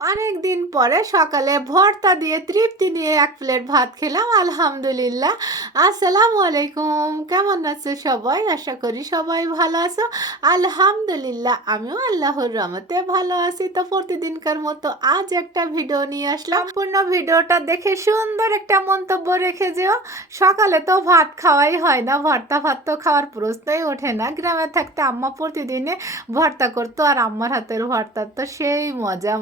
অনেক দিন পরে সকালে ভর্তা দিয়ে তৃপ্তি নিয়ে এক প্লেট ভাত খেলাম, আলহামদুলিল্লাহ। আসসালামু আলাইকুম। কেমন আছে সবাই? আশা করি সবাই ভালো আছো। আলহামদুলিল্লাহ, আমিও আল্লাহর রহমতে ভালো আছি। তো প্রতিদিনকার মতো আজ একটা ভিডিও নিয়ে আসলাম। পূর্ণ ভিডিওটা দেখে সুন্দর একটা মন্তব্য রেখে যেও। সকালে তো ভাত খাওয়াই হয় না, ভর্তা ভাত তো খাওয়ার প্রশ্নই ওঠে না। গ্রামে থাকতে আম্মা প্রতিদিনে ভর্তা করতো আর আম্মার হাতের ভর্তা তো সেই মজা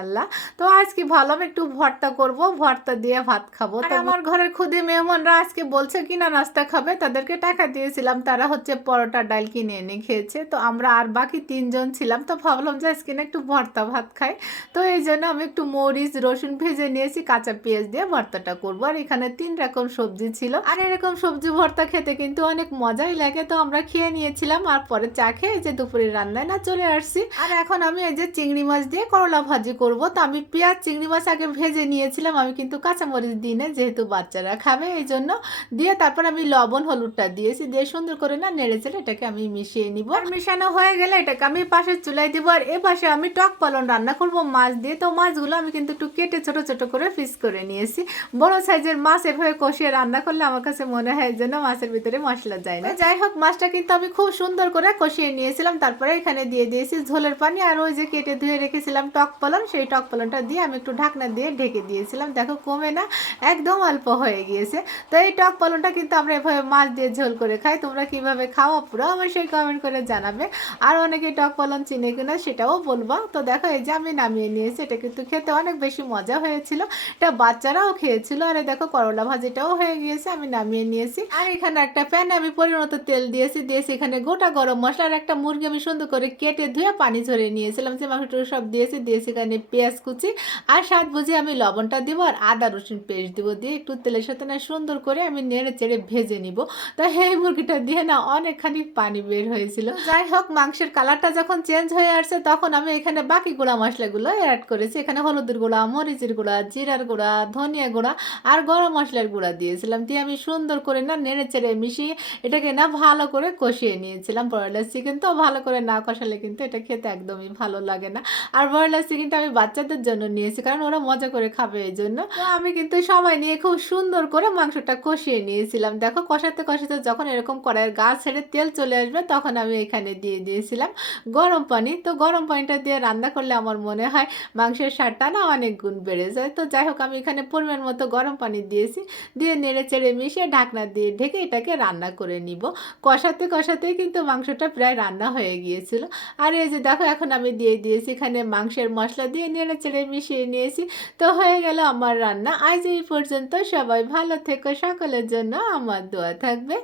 মাশাল্লাহ তো আজকে ভালো একটু ভর্তা করব ভর্তা দিয়ে ভাত খাব। তো আমার ঘরের খুদে মেহমানরা আজকে বলছে কিনা নাস্তা খাবে তাদেরকে টাকা দিয়েছিলাম তারা হচ্ছে পরোটা ডাল কিনে এনে খেয়েছে। তো আমরা আর বাকি তিনজন ছিলাম তো ভাবলাম যে আজকে না একটু ভর্তা ভাত খাই। তো এই জন্য আমি একটু মরিচ রসুন ভেজে নিয়েছি কাঁচা পেঁয়াজ দিয়ে ভর্তাটা করব। আর এখানে তিন রকম সবজি ছিল। আর এরকম সবজি ভর্তা খেতে কিন্তু অনেক মজাই লাগে তো আমরা খেয়ে নিয়েছিলাম আর পরে চা খেয়ে যে দুপুরের রান্নায় না চলে আসছি। আর এখন আমি এই যে চিংড়ি মাছ দিয়ে করলা ভাজি করব। তো আমি পেঁয়াজ, চিংড়ি মাছ আগে ভেজে নিয়েছিলাম। আমি কিন্তু কাঁচামরিচ দিই না, যেহেতু বাচ্চারা খাবে, এই জন্য দিয়ে তারপর আমি লবণ, হলুদটা দিয়েছি। দিয়ে সুন্দর করে না নেড়ে চেড়ে এটাকে আমি মিশিয়ে নিব। আর মিশানো হয়ে গেলে এটাকে আমি পাশের চুলায় দিব। আর এ পাশে আমি টক পালন রান্না করব মাছ দিয়ে। তো মাছগুলো আমি কিন্তু একটু কেটে ছোট ছোট করে পিস করে নিয়েছি। বড় সাইজের মাছ এভাবে কষিয়ে রান্না করলে আমার কাছে মনে হয় যেন মাছের ভিতরে মশলা যায় না। যাই হোক, মাছটা কিন্তু আমি খুব সুন্দর করে কষিয়ে নিয়েছিলাম। তারপরে এখানে দিয়ে দিয়েছি ঝোলের পানি। আর ওই যে কেটে ধুয়ে রেখেছিলাম টক পালন সেই টক পালনটা দিয়ে আমি একটু ঢাকনা দিয়ে ঢেকে দিয়েছিলাম। দেখো কমে না, একদম অল্প হয়ে গিয়েছে। তো এই টক পালনটা কিন্তু আমরা এভাবে মাছ দিয়ে ঝোল করে খাই। তোমরা কীভাবে খাও পুরো অবশ্যই কমেন্ট করে জানাবে। আর অনেকে টক পালন চিনে কিনা সেটাও বলব। তো দেখো এই যে আমি নামিয়ে নিয়েছি, এটা কিন্তু খেতে অনেক বেশি মজা হয়েছিল। এটা বাচ্চারাও খেয়েছিল। আর দেখো করলা ভাজিটাও হয়ে গিয়েছে, আমি নামিয়ে নিয়েছি। আর এখানে একটা প্যানে আমি পরিণত তেল দিয়েছি দিয়েছি এখানে গোটা গরম মশলা আর একটা মুরগি আমি সুন্দর করে কেটে ধুয়ে পানি ঝরিয়ে নিয়েছিলাম। যে মাংসটা সব দিয়েছি দিয়েছি এখানে পেঁয়াজ কুচি আর স্বাদ বুঝে আমি লবণটা দিব আর আদা রসুন পেস্ট দিব দিয়ে একটু তেলের সাথে না সুন্দর করে আমি নেড়ে চেড়ে ভেজে নিব। তো এই মুরগিটা দিয়ে না অনেকখানি পানি বের হয়েছিল। যাই হোক, মাংসের কালারটা যখন চেঞ্জ হয়ে আসছে, তখন আমি এখানে বাকি গুঁড়া মশলাগুলো অ্যাড করেছি। এখানে হলুদের গুঁড়া, মরিচের গুঁড়া, জিরার গুঁড়া, ধনিয়া গুঁড়া আর গরম মশলার গুঁড়া দিয়েছিলাম। দিয়ে আমি সুন্দর করে না নেড়ে চেড়ে মিশিয়ে এটাকে না ভালো করে কষিয়ে নিয়েছিলাম। ব্রয়লার চিকেন তো ভালো করে না কষালে কিন্তু এটা খেতে একদমই ভালো লাগে না। আর ব্রয়লার চিকেনটা আমি বাচ্চাদের জন্য নিয়েছি, কারণ ওরা মজা করে খাবে এই জন্য। আমি কিন্তু সময় নিয়ে খুব সুন্দর করে মাংসটা কষিয়ে নিয়েছিলাম। দেখো কষাতে কষাতে যখন এরকম কড়াইয়ের গা ছেড়ে তেল চলে আসবে, তখন আমি এখানে দিয়ে দিয়েছিলাম গরম পানি। তো গরম পানিটা দিয়ে রান্না করলে আমার মনে হয় মাংসের স্বাদটা না অনেক গুণ বেড়ে যায়। তো যাই হোক, আমি এখানে পরিমাণ মতো গরম পানি দিয়েছি। দিয়ে নেড়ে চেড়ে মিশিয়ে ঢাকনা দিয়ে ঢেকে এটাকে রান্না করে নিব। কষাতে কষাতেই কিন্তু মাংসটা প্রায় রান্না হয়ে গিয়েছিল। আর এই যে দেখো, এখন আমি দিয়ে দিয়েছি এখানে মাংসের মশলা দিয়ে নেড়ে চেড়ে মিশিয়ে নিয়েছি। তো হয়ে গেল আমার রান্না। আজ এই পর্যন্ত সবাই ভালো থেকো, সকলের জন্য আমার দোয়া থাকবে।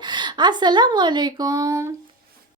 আসসালামু আলাইকুম।